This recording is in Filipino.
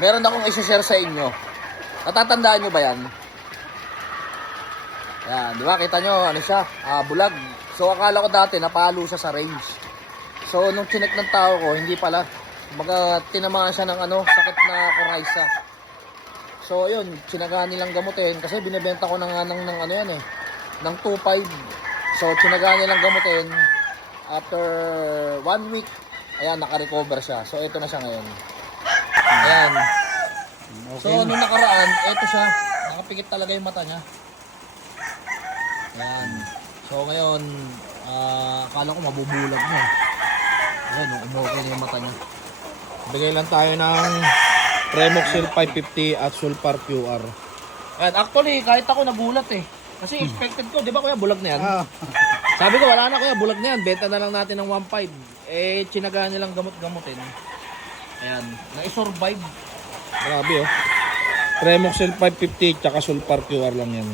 meron akong isi-share sa inyo. Natatandaan nyo ba yan? Yan, di ba? Kita nyo, ano siya, ah, bulag. So, akala ko dati, napalo siya sa range. So, nung chinek ng tao ko, hindi pala. Kumbaga, tinamaan siya ng ano, sakit na coryza. So, yun, sinaga nilang gamutin. Kasi binibenta ko na nga ng, ng ano yan eh, ng 2.5. So, sinaga nilang gamutin. After one week, ayan, naka-recover siya. So, ito na siya ngayon. So, nung nakaraan, ito siya. Nakapikit talaga yung mata niya. Ayan. So, ngayon, ah, akala ko mabubulag na. Ayan, nung umukay na yung mata niya. Bigay lang tayo ng Remoxil 550 at Sulfar QR. Ayan, actually, kahit ako nagulat eh. Kasi expected ko, di ba kuya, bulag na yan? Ah, Sabi ko, wala na kuya, bulag na yan. Benta na lang natin ng 1.5. Eh, tsinaga nilang gamot-gamutin. Ayan, na-survive. Grabe oh. Remoxil 550 tsaka Sulfar QR lang yan.